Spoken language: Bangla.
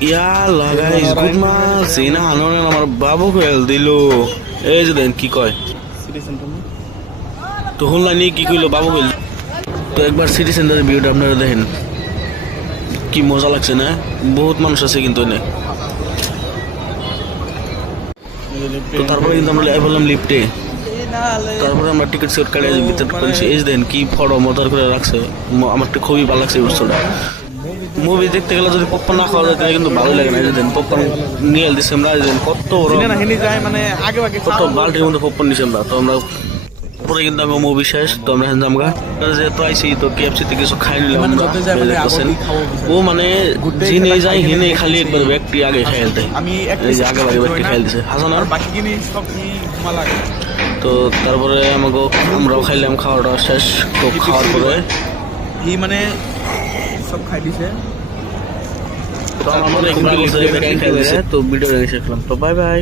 ইয়াল্লা গাইস গুড মর্নিং না আনন্দ আমার বাবু খেল দিল এই যে দেন কি কয় তো হল্লানি কি কইলো বাবু খেল তো একবার সিটি সেন্টারের ভিউটা আপনারা দেখেন কি মজা লাগছে না বহুত মানুষ আছে কিন্তু এনে তো তারপরে কিন্তু আমরা বললাম লিফটে তারপরে আমরা টিকিট সেট কাটে ভিতরে করেছি এই দেন কি ফটো মজার করে রাখছে আমার তো খুবই ভালো লাগছে বুঝছোটা মুভি দেখতে গেলে যদি পপকর্ন না খাওয়া যায় তাহলে কিন্তু ভালো লাগে না দেন পপকর্ন নিয়ে দিচ্ছি আমরা কত বড় মানে আগে আগে কত বালতির মধ্যে পপকর্ন নিচ্ছি আমরা তো আমরা পরে কিন্তু আমি মুভি শেষ তো আমরা জামগা যেহেতু আইসি তো কেএফসি থেকে কিছু খাই নিলাম আমরা ও মানে জিনে যাই হিনে খালি একবার ব্যক্তি আগে খাইল দেয় আমি এই যে আগে বাগে ব্যক্তি খাইল দিছে হাসান আর বাকি জিনিস সব ঘুমা লাগে তো তারপরে আমাকে আমরাও খাইলাম খাওয়াটা শেষ তো খাওয়ার পরে মানে সব খাই দিছে তো আমার মনে হয় তো ভিডিও শেষ করলাম তো বাই বাই।